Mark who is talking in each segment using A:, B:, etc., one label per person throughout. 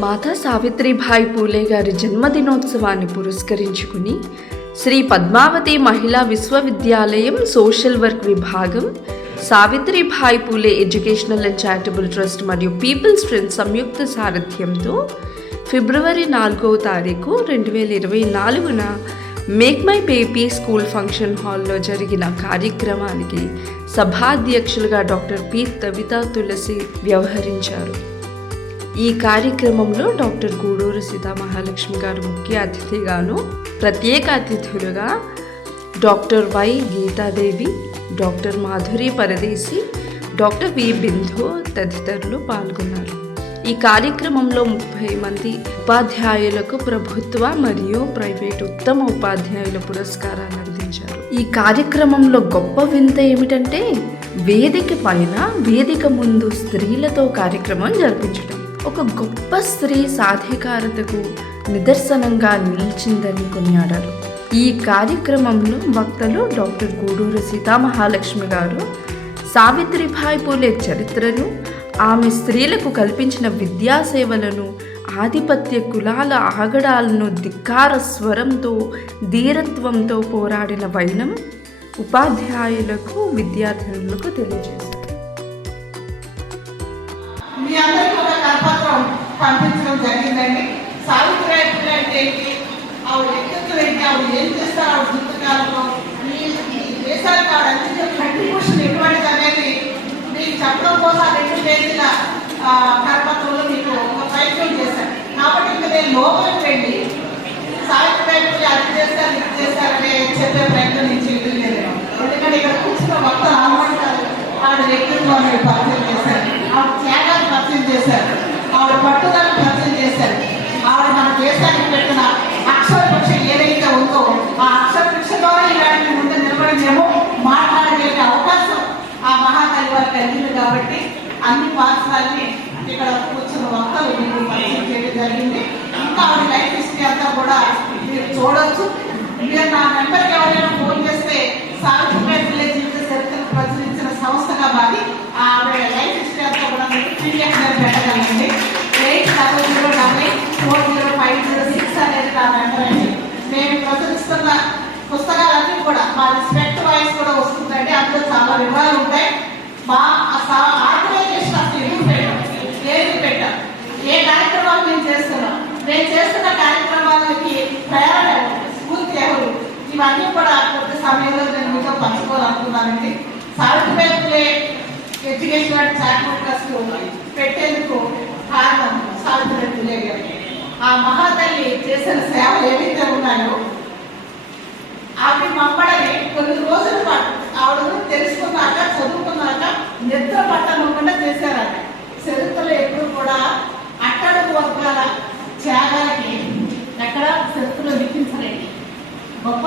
A: మాతా సావిత్రిభాయ్ పూలే గారి జన్మదినోత్సవాన్ని పురస్కరించుకుని శ్రీ పద్మావతి మహిళా విశ్వవిద్యాలయం సోషల్ వర్క్ విభాగం Savitribai Phule educational and charitable trust మరియు పీపుల్స్ ఫ్రెండ్స్ సంయుక్త సారథ్యంతో ఫిబ్రవరి నాలుగవ తారీఖు రెండు వేల ఇరవై నాలుగున make my baby school function హాల్లో జరిగిన కార్యక్రమానికి సభాధ్యక్షులుగా డాక్టర్ పి. తవితా తులసి వ్యవహరించారు. ఈ కార్యక్రమంలో డాక్టర్ గూడూరు సీతా మహాలక్ష్మి గారు ముఖ్య అతిథిగాను ప్రత్యేక అతిథులుగా doctor Y Geethadevi doctor Madhuri Paradeshi doctor V Bindu తదితరులు పాల్గొన్నారు. ఈ కార్యక్రమంలో ముప్పై మంది ఉపాధ్యాయులకు ప్రభుత్వ మరియు ప్రైవేట్ ఉత్తమ ఉపాధ్యాయుల పురస్కారాలు అందించారు. ఈ కార్యక్రమంలో గొప్ప వింత ఏమిటంటే వేదిక పైన వేదిక ముందు స్త్రీలతో కార్యక్రమం జరిపించడం. ఒక గొప్ప స్త్రీ సాధికారతకు నిదర్శనంగా నిలిచిందని కొనియాడారు. ఈ కార్యక్రమంలో వక్తలు డాక్టర్ గూడూరు సీతామహాలక్ష్మి గారు సావిత్రిభాయ్ పూలే చరిత్రను ఆమె స్త్రీలకు కల్పించిన విద్యా సేవలను ఆధిపత్య కులాల ఆగడాలను ధిక్కార స్వరంతో ధీరత్వంతో పోరాడిన వైనం ఉపాధ్యాయులకు విద్యార్థినులకు
B: తెలియజేస్తారు పంపించడం జరిగిందండి. సావిత్రి పూలే అంటే ఏంటి ఆవిడ వ్యక్తిత్వం ఏంటి? ఆవిడ ఏం చేస్తారు? ఆవిడ జీవితకాలంలో? ఈ ఈ దేశానికి ఆవిడ అందించిన కంట్రిబ్యూషన్ ఎటువంటిది అనేది మీకు చెప్పడం కోసం ఆ రెండు పేజీల కరపత్రంలో మీకు ఒక ప్రయత్నం చేశాను. కాబట్టి ఇంకా నేను లోపలికి వెళ్ళి సావిత్రిబాయి పూలే అది చేస్తారు ఇది చేస్తారని చెప్పే ప్రయత్నం నేను చేయడం లేదు ఎందుకంటే ఇక్కడ కూర్చున్న మొత్తం ఆడమంటారు ఆవిడ వ్యక్తిత్వాన్ని పరిచయం చేశారు ఆవిడ త్యాగాన్ని పరిచయం చేశారు ఆవిడ పట్టుదలను పరిచయం చేశారు ఆవిడ మన దేశానికి పెట్టిన అక్షర భిక్ష ఏదైతే ఉందో ఆ అక్షర భిక్ష ద్వారా ఇలాంటి ముందు నిలబడమేమో మాట్లాడగలిగే అవకాశం ఆ మహాతల్లి వారికి కలిగింది కాబట్టి అన్ని పాఠశాలని ఇక్కడ కూర్చున్న వక్తలు మీకు పరిచయం చేయడం జరిగింది. ఇంకా ఆవిడ లైఫ్ హిస్టరీ అంతా కూడా మీరు చూడొచ్చు. మీరు నా నెంబర్కి ఎవరైనా ఫోన్ చేస్తే సావిత్రిబాయి విలేజ్ చరిత్రను ప్రచురించిన సంస్థగా మాది ఆవిడ లైఫ్ హిస్టరీ అంతా కూడా మీకు పీడిఎఫ్ మీద పెట్టగలండి eight double zero double four zero five zero six అనేది నా నెంబర్ అండి. మేము ప్రచురిస్తున్న పుస్తకాలన్నీ కూడా మా స్పెక్ట్ వాయిస్ కూడా వస్తుందండి. అందులో చాలా వివరాలు ఉంటాయి మా ఆర్గనైజేషన్ అసలు ఎందుకు పెట్టాం ఏది పెట్టాం ఏ కార్యక్రమాలు మేము చేస్తున్నాం మేము చేస్తున్న కార్యక్రమాలకి ప్రేరణ ఎవరు? స్ఫూర్తి ఎవరు ఇవన్నీ కూడా కొద్ది సమయంలో నేను మీతో పంచుకోవాలనుకున్నానండి. Savitribai Phule education and charitable trust పెట్టేందుకు కారణం సావిత్రిబాయి పూలే గారు. ఆ మహాతల్లి చేసిన సేవలు ఏవైతే ఉన్నాయో ఆవిడ మమ్మడని కొన్ని రోజుల పాటు ఆవిడ తెలుసుకున్నాక చదువుకున్నాక నిద్ర పట్టకుండా చేశారట. చరిత్రలో ఎప్పుడు కూడా అట్టడుగు వర్గాల త్యాగాలకి ఎక్కడ చరిత్రలో లిఖించలేదు గొప్ప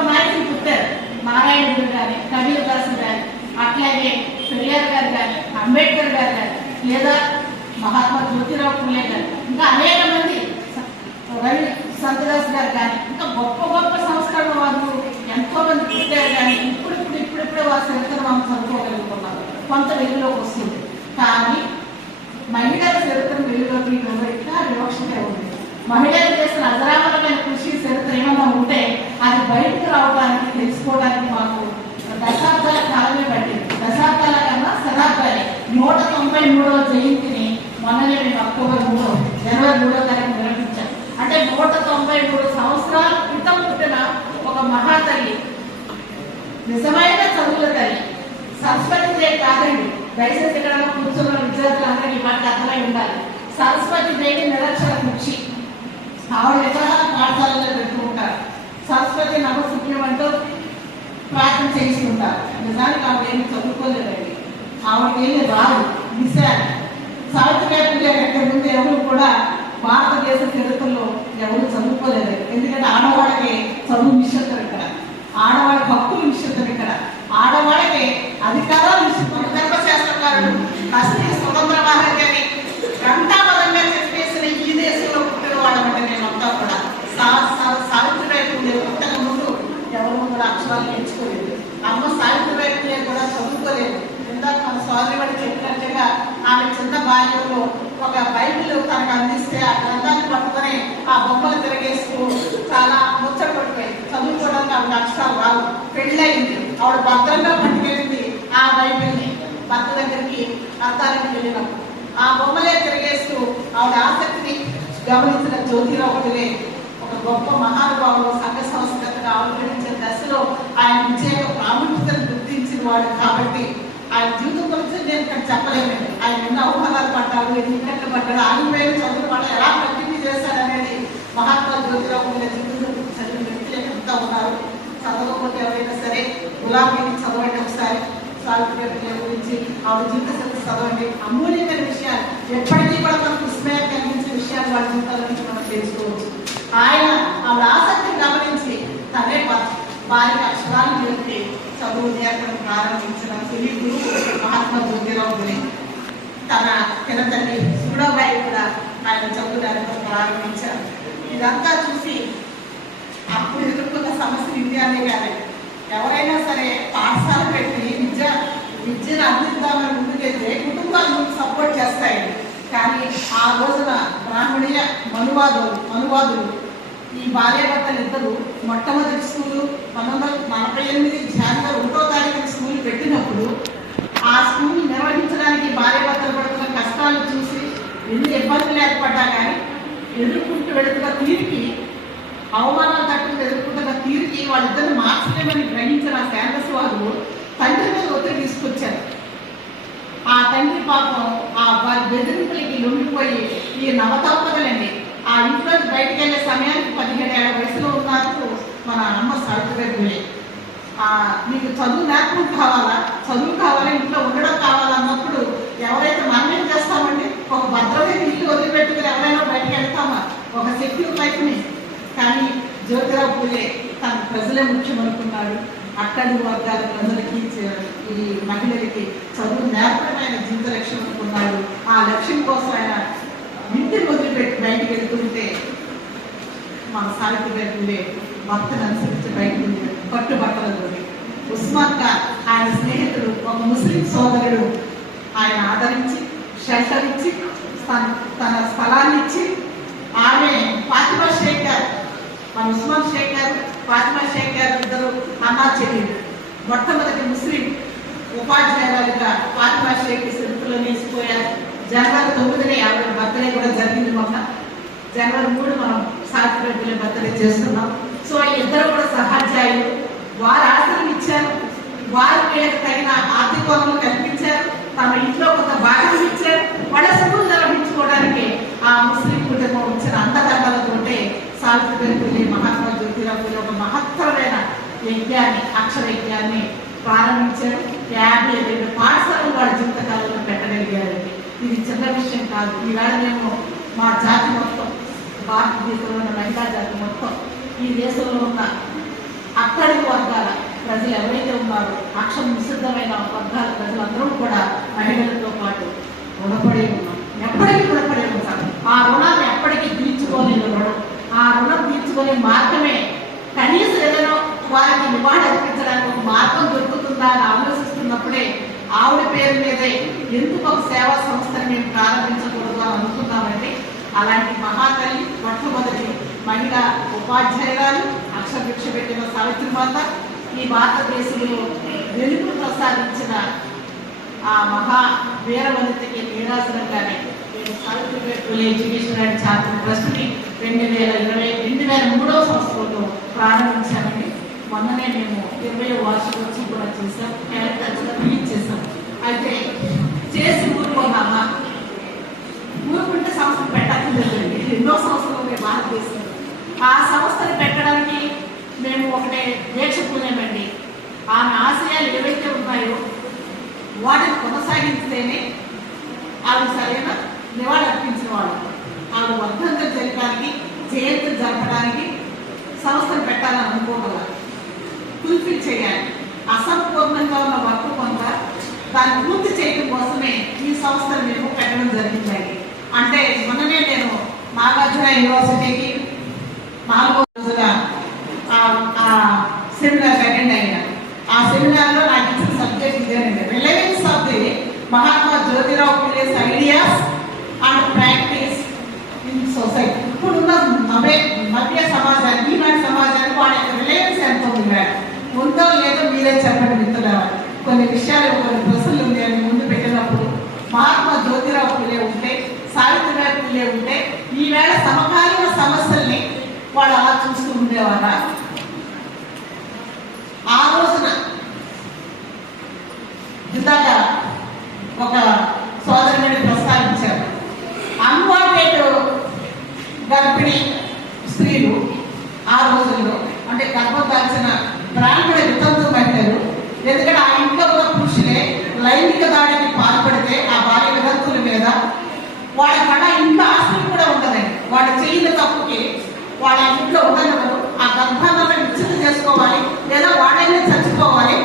B: డాక్టర్ నారాయణుడు నారాయణ గురు గారి గారి అట్లాగే పెరియార్ గారు కానీ అంబేద్కర్ గారు కానీ లేదా మహాత్మా జ్యోతిరావు పుల్లే గారు ఇంకా అనేక మంది రవి సంతదాస్ గారు కానీ ఇంకా గొప్ప గొప్ప సంస్కరణ వాళ్ళు ఎంతో మంది పుట్టారు కానీ ఇప్పుడు ఇప్పుడు ఇప్పుడిప్పుడే వారి చరిత్ర మనం చదువుకోగలుగుతున్నాం కొంత వెలుగులోకి వస్తుంది. కానీ మహిళల చరిత్ర వెలుగులోకి ఇంకా వివక్షతే ఉంది. మహిళలు చేసిన అజరామరమైన కృషి చరిత్ర ఏమన్నా ఉంటే అది బయటకు రావడం తెలుసుకోవడానికి మాకు దశాబ్దాల కాలమే పట్టింది. దశాబ్దాల కన్నా శతాబ్దాలే. నూట తొంభై మూడవ జయంతిని మొన్ననే మేము అక్టోబర్ మూడో జనవరి మూడో తారీఖు నిర్వహించాం. అంటే నూట తొంభై మూడు సంవత్సరాల క్రితం పుట్టిన ఒక మహాతల్లి. నిజమైన చదువుల తల్లి. సరస్వతి దేవి కాదండి. దయచేసి ఇక్కడ కూర్చున్న విద్యార్థులందరికీ మాకు అర్థమై ఉండాలి. సరస్వతి దేవి నిరక్షర కుక్షి ఆవిడ విగ్రహాల పాఠశాలలో పెట్టుకుంటారు సరస్వతి నమస్కృత్యం అంటూ ప్రార్థన చేయించుకుంటారు నిజానికి ఆవిడ ఏమి చదువుకోలేదండి. ఆవిడ ఏమి రాదు. విశాలి సావిత్రిబాయి పూలే ముందు ఎవరు కూడా భారతదేశ చరిత్రలో ఎవరు చదువుకోలేదు. ఎందుకంటే ఆడవాళ్ళకి చదువు నిశ్చితం ఇక్కడ. ఆడవాళ్ళ హక్కులు నిశ్చితం ఇక్కడ. ఆడవాళ్ళ బాల్యంలో ఒక బైబిల్ తనకు అందిస్తే ఆ గ్రంథాన్ని పట్టుకొని ఆ బొమ్మలు తిరగేస్తూ చాలా ముచ్చట చదువుకోవడానికి ఆమె అక్షరాలు రావు. పెళ్ళయింది. ఆవిడ భద్రంగా పట్టుకెళ్ళింది ఆ బైబిల్ని. భర్త దగ్గరికి అర్థానికి వెళ్ళినప్పుడు ఆ బొమ్మలే తిరిగేస్తూ ఆవిడ ఆసక్తిని గమనించిన జ్యోతిరావు ఒక గొప్ప మహానుభావుడు సంఘ సంస్కృతిని అవతరించిన దశలో ఆయన విజయ ప్రాముఖ్యతను గుర్తించిన వాడు కాబట్టి ఆయన జీవితం నేను ఇక్కడ చెప్పలేను ఆయన ఎన్ని అవమానాలు పడ్డాడు ఎన్ని ఇబ్బందులు పడ్డాడు ఆయన పేరు చదువు వాళ్ళు ఎలా కంటిన్యూ చేశారనేది మహాత్మా జ్యోతిరావు పూలే జీవితం చదివిన వ్యక్తులు ఎంత ఉన్నారు. చదవకపోతే ఎవరైనా సరే గులాబీని చదవండి ఒకసారి. సావిత్రి గురించి ఆవిడ జీవిత చరిత్ర చదవండి. అమూల్యమైన విషయాలు. ఎప్పటికీ కూడా మనకు విస్మయం కలిగించే విషయాలు వాళ్ళ జీవితాల నుంచి మనం తెలుసుకోవచ్చు. ఆయన ఆవిడ ఆసక్తిని గమనించి తనే భార్య అక్షరాలు నేర్పి చదువు నేర్పడం ప్రారంభించిన తొలి గురువు మహాత్మా జ్యోతిరావు గురి. తన చిన్నతల్లి సూడబాయి కూడా ఆయన చదువు నేర్పడం ప్రారంభించారు. ఇదంతా చూసి అప్పుడు ఎదుర్కొన్న సమస్య ఇండియానే కానీ ఎవరైనా సరే పాఠశాల పెట్టి విద్య విద్యను అందిద్దామని ముందుకెళ్తే కుటుంబాలు ముందు సపోర్ట్ చేస్తాయి. కానీ ఆ రోజున బ్రాహ్మణీయ మనువాదులు మనువాదులు ఈ భార్యాభర్తలు ఇద్దరు మొట్టమొదటి స్కూలు పంతొమ్మిది వందల నలభై ఎనిమిది జనవరి ఒకటో తారీఖున స్కూల్ పెట్టినప్పుడు ఆ స్కూల్ నిర్వహించడానికి భార్యాభర్తలు పడుతున్న కష్టాలు చూసి ఎన్ని ఇబ్బందులు ఏర్పడ్డా కానీ ఎదుర్కొంటూ వెళుతున్న తీరికి అవమానాలు తట్టుకుని ఎదుర్కొంటున్న తీరికి వాళ్ళిద్దరిని మార్చలేమని గ్రహించిన శాంతస్ వారు తండ్రి మీద ఒత్తిడి తీసుకొచ్చారు. ఆ తండ్రి పాపం ఆ వారి బెదిరింపులకి లొంగిపోయి ఈ నవతంపదలండి ఆ ఇంట్లో బయటకెళ్ళే వెళ్ళే సమయానికి ఏళ్ళ వయసులో ఉన్నారు మన అమ్మ సావిత్రి ఆ మీకు చదువు నేర్పడం కావాలా? చదువు కావాలా? ఇంట్లో ఉండడం కావాలా అన్నప్పుడు ఎవరైతే మనం ఏం చేస్తామండి ఒక భద్రమైన ఇల్లు వదిలిపెట్టుకుని ఎవరైనా బయటకు వెళ్తామా? ఒక సెక్యూర్ లైఫ్ని కానీ జ్యోతిరావు పూలే తన ప్రజలే ముఖ్యం అనుకున్నాడు. అట్టడి వర్గాల ప్రజలకి ఈ మహిళలకి చదువు నేర్పడమైన జీవిత లక్ష్యం అనుకున్నాడు. ఆ లక్ష్యం కోసం ఆయన ఇంటిని వదిలిపెట్టి బయటకు వెళ్తుంటే మన సావిత్రి ఉండే భక్తులు అనుసరించి బయటకు పట్టుబట్టలతోటి ఉస్మాన్ ఖాన్ ఆయన స్నేహితుడు ఒక ముస్లిం సోదరుడు ఆయన ఆదరించి షెల్టర్ ఇచ్చి తన స్థలాన్ని ఇచ్చి ఆమె ఫాతిమా షేక్ గారు మన ఉస్మాన్ షేక్ గారు ఫాతిమా షేక్ గారు ఇద్దరు అన్నా చెల్లెలు. మొట్టమొదటి ముస్లిం ఉపాధ్యాయురాలుగా ఫాతిమా షేక్ సిరుకులో నిలిచిపోయారు జనవరి తొమ్మిదిన యాభై బర్త్డే కూడా జరిగింది మొన్న. జనవరి మూడు మనం సావిత్రి బర్త్డే చేస్తున్నాం. సో ఇద్దరు కూడా సహాధ్యాయులు. వారు ఆశలు ఇచ్చారు వారు వీళ్ళకి తగిన ఆర్థిక వనరులు కల్పించారు. తమ ఇంట్లో కొంత భాగం ఇచ్చారు. వాళ్ళ స్కూల్ నిర్వహించుకోవడానికి ఆ ముస్లిం కుటుంబం ఇచ్చిన అండదండలతోటే సావిత్రి పిల్లి మహాత్మా జ్యోతిరావు ఒక మహత్తరమైన యజ్ఞాన్ని అక్షర యజ్ఞాన్ని ప్రారంభించారు. యాభై రెండు పాఠశాలలు వాళ్ళ జీవితకాలంలో పెట్టగలిగారండి. ఇది చిన్న విషయం కాదు. ఈవేళ మేము మా జాతి మొత్తం భారతదేశంలో ఉన్న మహిళా జాతి మొత్తం ఈ దేశంలో ఉన్న అక్కడి వర్గాల ప్రజలు ఎవరైతే ఉన్నారో అక్షం నిషిద్ధమైన వర్గాల ప్రజలందరూ కూడా మహిళలతో పాటు రుణపడి ఉన్నాం. ఎప్పటికీ రుణపడి ఉంటాం ఆ రుణాన్ని ఎప్పటికీ తీర్చుకోలేని రుణం. ఆ రుణం తీర్చుకునే మార్గమే కనీసం ఏదైనా వారికి నివాళి అర్పించడానికి ఒక మార్గం దొరుకుతుందా అని ఆలోచిస్తున్నప్పుడే ఆవిడ పేరు మీదే ఎందుకు ఒక సేవా సంస్థని మేము ప్రారంభించకూడదు అని అనుకున్నామంటే అలాంటి మహాతల్లి మొట్టమొదటి మహిళా ఉపాధ్యాయురాలు అక్షరభిక్ష పెట్టిన సావిత్రి మాత ఈ భారతదేశంలో వెలుగు ప్రసాదించిన ఆ మహా వీరవనితకి నీరాజనంగానే నేను Savitribai Phule education and charitable ట్రస్ట్ని రెండు వేల ఇరవై రెండు వేల మూడవ సంవత్సరంలో ప్రారంభించామండి మొన్ననే మేము ఇరవై వార్షికోత్సవం కూడా చేసాం క్యారెక్టర్ కూడా రిలీజ్ చేసాం అయితే చేసి ఊరుకున్నామా ఊరుకుంటే సంస్థ ఎన్నో సంస్థలు ఉన్నాయి భారతదేశంలో ఆ సంస్థను పెట్టడానికి మేము ఒకటే దీక్ష పూనేమండి ఆమె ఆశయాలు ఏవైతే ఉన్నాయో వాటిని కొనసాగించితేనే ఆవిడ సరైన నివాళి అర్పించిన వాళ్ళు. ఆవిడ వర్ధంతం జరగడానికి జయంతి జరపడానికి సంస్థను పెట్టాలని అనుకోగల. ఫుల్ఫిల్ చేయాలి. అసంపూర్ణంగా ఉన్న వర్క్ కొంత దాన్ని పూర్తి చేయడం కోసమే ఈ సంస్థను మేము పెట్టడం జరిగిందండి. అంటే మొన్ననే నేను నాగార్జున యూనివర్సిటీకి నాలుగో రోజుగా ఆ- ఆ సెమినార్ అటెండ్ అయ్యాను ఆ సెమినార్లో నాకు ఇచ్చిన సబ్జెక్ట్ ఇదేనండి relevance of the Mahatma Jyotirao Phule's ideas and practice in society ఇప్పుడున్న నవ్య నవ్య సమాజానికి ఈనాటి సమాజానికి వాటి యొక్క రిలయన్స్ ఎంత ఉంది మేడం ఉందో లేదో మీరే చెప్పండి సమకాలీన సమస్యల్ని వాళ్ళు అలా చూస్తూ ఉండేవారా? ఆ రోజున ఇందాక ఒక సోదరుని ప్రస్తావించారు. అన్వాంటెడ్ గర్భిణీ స్త్రీలు ఆ రోజుల్లో అంటే గర్భం దాల్చిన బ్రాహ్మణ వితంతు మహిళలు ఎందుకంటే ఆ ఇంట్లో ఉన్న పురుషులే లైంగిక దాడికి పాల్పడితే ఆ భార్య వితంతుల మీద వాళ్ళ కన్నా ఇంట్లో ఆస్తులు కూడా ఉండదండి వాళ్ళ చేయని తప్పుకి వాళ్ళ ఇంట్లో ఉండనివ్వరు ఆ గర్భాన్ని విచ్ఛిన్నం చేసుకోవాలి లేదా వాడైనా చచ్చిపోవాలి.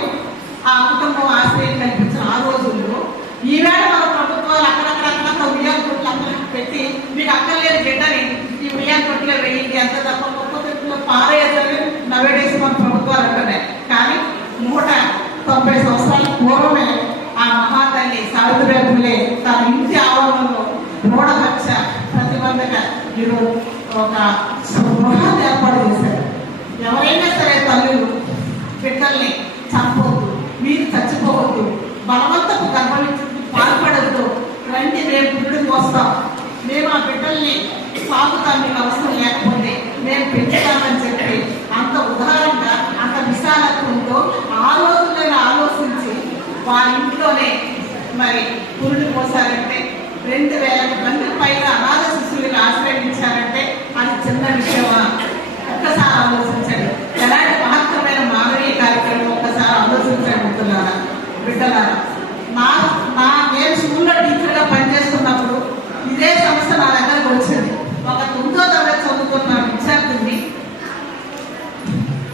B: ఆ కుటుంబం ఆశ్రయం కల్పించిన ఆ రోజుల్లో ఈవేళ మన ప్రభుత్వాలు అక్కడక్కడ అక్కడ ఉయ్యాల కొట్లు అందరికి పెట్టి మీకు అక్కర్లేని బిడ్డని ఈ ఉయ్యాల కొట్టులో వేయండి అంత తప్ప గొప్ప కొట్టులో పారేయాలని నవేడేసి మన ప్రభుత్వాలు అంటున్నాయి. కానీ నూట తొంభై సంవత్సరాల పూర్వమే ఆ మహాతల్లి సావిత్రి పూలే తన ఇంటి ఆవరణలో మూఢ హత్య ప్రతిబంధక ఈరోజు ఒక సమూహాన్ని ఏర్పాటు చేశారు. ఎవరైనా సరే తల్లులు బిడ్డల్ని చంపవద్దు మీరు చచ్చిపోవద్దు బలవంతపు గర్భవించు పాల్పడద్దు రండి రేపు పుట్టుడికి వస్తాం. మేము ఆ బిడ్డల్ని సాగుతాం మీకు అవసరం లేకపోతే మేము పెంచుతామని చెప్పి అంత ఉదారంగా అంత విశాలత్వంతో ఆ రోజుల్లో ఆలోచించి వారి ఇంట్లోనే మరి పురుడు పోసారంటే రెండు వేల మంది పైన అనాథ శిశువులను ఆశ్రయించారంటే చిన్న విషయమా? ఒక్కసారి ఆలోచించండి. ఎలాంటి మహత్తరమైన మానవీయ కార్యక్రమం ఒక్కసారి ఆలోచించండి మిత్రులారా. బిడ్డలారా నా నా నేను స్కూల్లో టీచర్గా పనిచేస్తున్నప్పుడు ఇదే సమస్య నా దగ్గరకు వచ్చింది ఒక తొమ్మిదో తరగతి చదువుతున్న విద్యార్థిని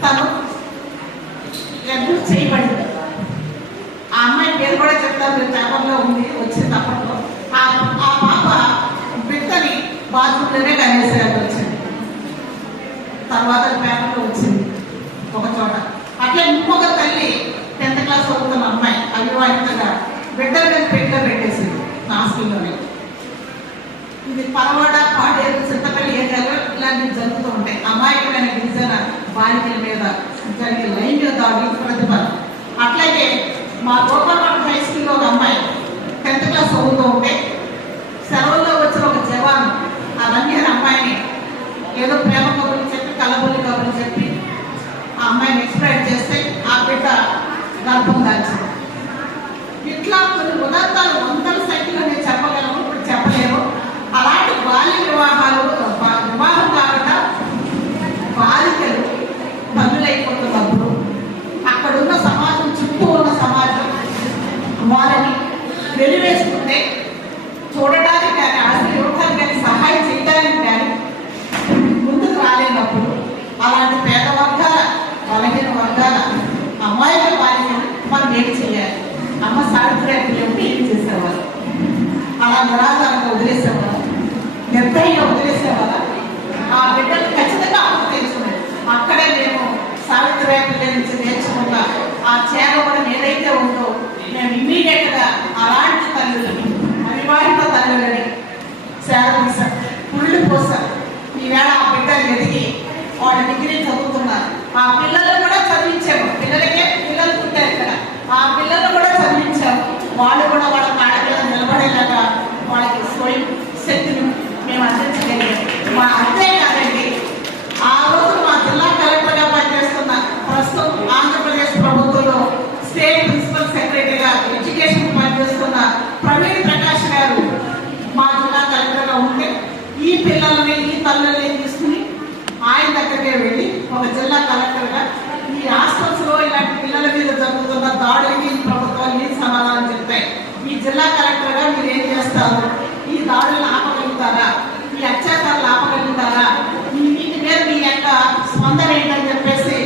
B: తను అడ్మిట్ చేయబడింది ఆ అమ్మాయి పేరు కూడా చెప్తాను మీరు పేపర్లో ఉంది వచ్చింది అప్పట్లో ఆ ఆ పాప బిడ్డని బాత్రూంలోనే కనేసేయాల్సి వచ్చింది తర్వాత పేపర్లో వచ్చింది ఒక చోట అట్లా ఇంకొక తల్లి టెన్త్ క్లాస్ చదువుతున్న అమ్మాయి అవివాహితంగా బిడ్డల మీద పెట్టిలో పెట్టేసింది హాస్టల్లోనే ఇది పరవాడ పాడేరు చింతపల్లి ఏరియాలో ఇలాంటివి జరుగుతూ ఉంటాయి అమాయకమైన గిరిజన బాలికల మీద జరిగే లైంగిక దాడులు ప్రతిఫలం అట్లాగే మా గోపాలవాడ హై స్కూల్లో ఒక అమ్మాయి టెన్త్ క్లాస్ చదువుతూ ఉంటే సెలవుల్లో వచ్చిన ఒక జవాన్ ఆ రంగేరు అమ్మాయిని ఏదో ప్రేమ కబుర్లు చెప్పి కలబుల్లి కబుర్లు చెప్పి ఆ అమ్మాయిని ఎక్స్ప్లైట్ చేస్తే ఆ బిడ్డ గర్భం దాల్చింది. ఇట్లా కొన్ని ఉదాంతాలు వందల సంఖ్యలో నేను చెప్పగలను ఇప్పుడు చెప్పలేను అలాంటి బాల్య వివాహాలు బా- వివాహం కాకుండా బాలికలు తల్లులైపోతున్నప్పుడు అక్కడున్న సమాజం చుట్టూ ఉన్న సమాజం వారిని వెలివేసుకుంటే చూడడానికి కానీ ఆస్తి ఇవ్వడానికి కానీ సహాయం చేయడానికి కానీ ముందుకు రాలేనప్పుడు అలాంటి పేద వర్గాల బలహీన వర్గాల అమ్మాయిల వారిని మనం ఏం చేయాలి అమ్మ సావిత్రి ఎప్పుడు ఏం చేసేవారు అలా నిరాధారంగా వదిలేసేవారు నిర్భయంగా వదిలేసేవారా ఆ బిడ్డలు ఖచ్చితంగా అప్పు తెలుసుకునేది అక్కడే మేము సావిత్రి పిల్లల నుంచి నేర్చుకున్న ఆ చేరవడం ఏదైతే ఉందో మేము ఇమీడియట్గా అలాంటి తల్లులని అవివాహిత తల్లులని సేవదీశాం పురుడు పోసాం ఈవేళ ఆ బిడ్డలు ఎదిగి వాళ్ళ డిగ్రీ చదువుతున్నారు ఆ పిల్లలు కూడా చదివించాము పిల్లలకే పిల్లలు పుట్టారు ఇక్కడ ఆ పిల్లలు కూడా చదివించాము వాళ్ళు కూడా వాళ్ళ కాళ్ళ మీద నిలబడేలాగా వాళ్ళకి స్వయం శక్తిని మేము అందించగలిగాం మా అంతే కాదండి ఆ రోజు మా జిల్లా కలెక్టర్గా పనిచేస్తున్న ప్రస్తుతం ఆంధ్రప్రదేశ్ ప్రభుత్వంలో స్టేట్ ప్రిన్సిపల్ సెక్రటరీగా ఎడ్యుకేషన్ పనిచేస్తున్న ప్రవీణ్ ప్రకాష్ గారు మా జిల్లా కలెక్టర్గా ఉంటే ఈ పిల్లల్ని ఈ తల్లుల్ని తీసుకుని ఆయన దగ్గరికి వెళ్ళి ఒక జిల్లా కలెక్టర్గా ఈ హాస్టల్స్లో ఇలాంటి పిల్లల మీద జరుగుతున్న దాడులకి ఈ ప్రభుత్వాలు ఏం సమాధానం చెప్తాయి ఈ జిల్లా కలెక్టర్గా మీరు ఏం చేస్తారు? ఈ దాడులను ఆపగలుగుతారా? ఈ అత్యాచారాలు ఆపగలుగుతారా? ఈ వీటి మీద మీ యొక్క స్పందన ఏంటని చెప్పేసి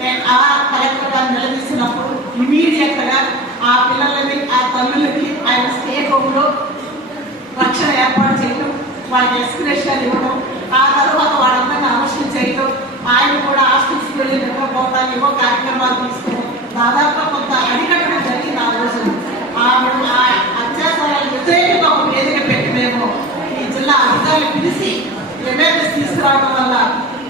B: నేను ఆ కలెక్టర్ గారు నిలదీసినప్పుడు ఇమీడియట్గా ఆ పిల్లలని ఆ తల్లులకి ఆయన స్టేట్ హోమ్లో రక్షణ ఏర్పాటు చేయడం వాళ్ళకి ఎక్స్ప్రెషన్ ఇవ్వడం ఆ తర్వాత వాళ్ళందరినీ అరెస్ట్ చేయడం ఆయన కూడా హాస్పిటల్స్కి వెళ్ళి నిద్రపోతాను ఏవో కార్యక్రమాలు తీసుకోవడం దాదాపు కొంత అడిగట్టడం జరిగింది ఆ రోజు ఆమె ఆ అత్యాచారాలు వ్యతిరేకంగా ఒక వేదిక పెట్టి మేము ఈ జిల్లా అధికారులు పిలిచి అవేర్నెస్ తీసుకురావడం వల్ల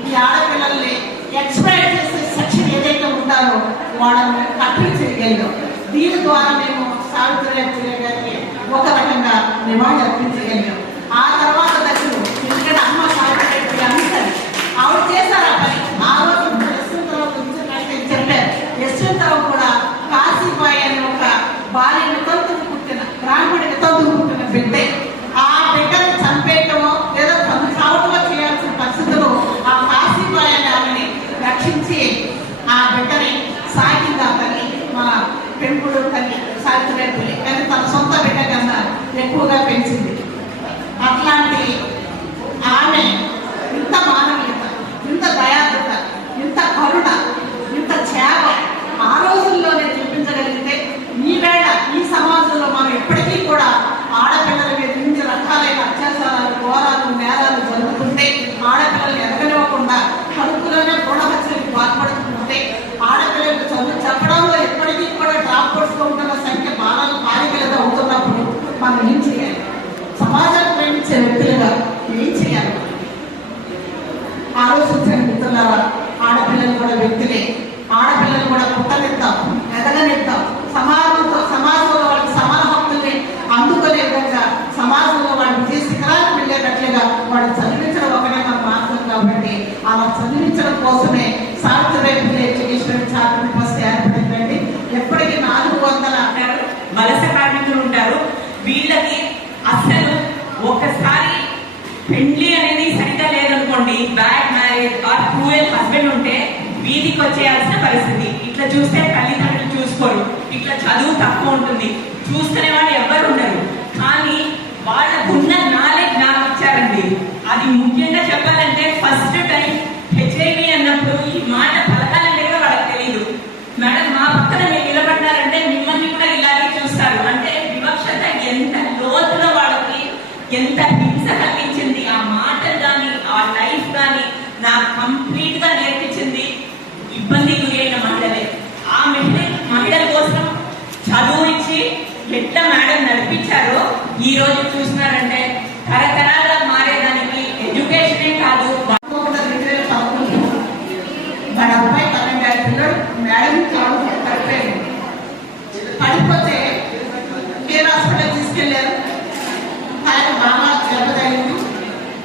B: ఈ ఆడపిల్లల్ని ఎక్స్పైర్ చేసే సెక్షన్ ఏదైతే ఉంటారో వాళ్ళని కట్టడి చేయగలిగాం దీని ద్వారా మేము సావిత్రి పూలే గారికి ఒక రకంగా నివాళి అర్పించగలిగాం ఆ తర్వాత
C: キャ。పెళ్ళి అనేది సరిగా లేదనుకోండి bad marriage or cruel husband ఉంటే వీధికి వచ్చేయాల్సిన పరిస్థితి. ఇట్లా చూస్తే తల్లిదండ్రులు చూసుకోరు. ఇట్లా చదువు తక్కువ ఉంటుంది. చూసుకునే వాళ్ళు ఎవ్వరు ఉండరు. కానీ వాళ్ళకున్న నాలెడ్జ్ నాకు ఇచ్చారండి. అది ముఖ్యంగా చెప్పాలంటే ఫస్ట్ టైం హెచ్ఐవి అన్నప్పుడు ఈ మాట పలకాలంటే కూడా వాళ్ళకి తెలియదు మేడం మా పక్కన మీరు నిలబడ్డారంటే మిమ్మల్ని కూడా ఇలాగే చూస్తారు. అంటే వివక్షత ఎంత లోతుగా వాళ్ళకి ఎంత హింస కలిగించింది నాకు కంప్లీట్గా నేర్పించింది ఇబ్బంది గురైన మహిళలే. ఆ మహిళ మహిళల కోసం చదువు ఇచ్చి ఎట్లా మేడం నడిపించారో ఈ రోజు చూసినారంటే తరతరాల మారేదానికి ఎడ్యుకేషనే కాదు
B: ఇంకొకటి రిటైర్ చదువుకుంటున్నాడు వాడి అబ్బాయి పన్నెండు ఏళ్ళ పిల్లడు మేడం చాలు పడిపోయాడు పడిపోతే ఏ హాస్పిటల్ తీసుకెళ్ళారు ఆయన బాగా దెబ్బతగింది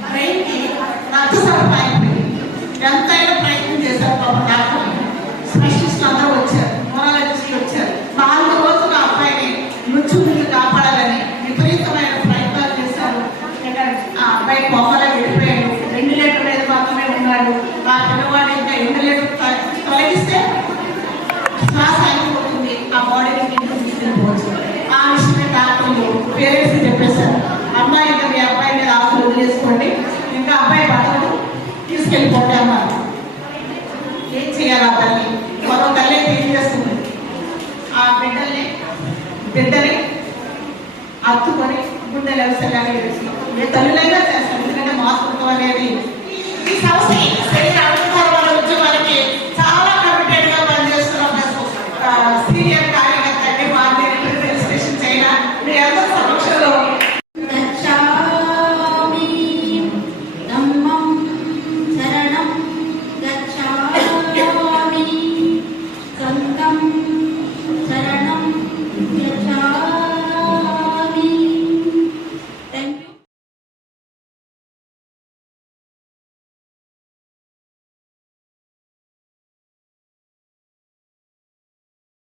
B: బ్రెయిన్కి రక్త సరఫరా అయిపోయింది ఎంతైనా ప్రయత్నం చేశారు పాప డాక్టర్ స్పెషలిస్ట్ అందరూ వచ్చారు మొరాలజిస్ట్ వచ్చారు నాలుగు రోజులు ఆ అబ్బాయిని మృత్యు నుండి కాపాడాలని విపరీతమైన ప్రయత్నాలు చేశారు ఇక్కడ ఆ అబ్బాయి కోమలో వెళ్ళిపోయాడు రెండు లీటర్ మీద మాత్రమే ఉన్నాడు ఆ పిల్లవాడు ఇంకా రెండు లీటర్ తొలగిస్తే శ్వాస అయిపోతుంది ఆ బాడీని ఇంటికి తీసుకెళ్ళిపోవచ్చు ఆ విషయమే డాక్టర్లు పేరెంట్స్ చెప్పేశారు అమ్మాయి ఇంకా మీ అబ్బాయి మీద ఆశలు వదిలేసుకోండి ఇంకా అబ్బాయి బతకడు తీసుకెళ్ళిపోండి అన్నారు ఏం చేయాలి ఆ తల్లి మరో తల్లి ఏం చేస్తుంది ఆ బిడ్డల్ని బిడ్డని అత్తుకొని గుండె లెవసలాగా ఏ తల్లులైనా చేస్తారు. ఎందుకంటే మాతృత్వం అనేది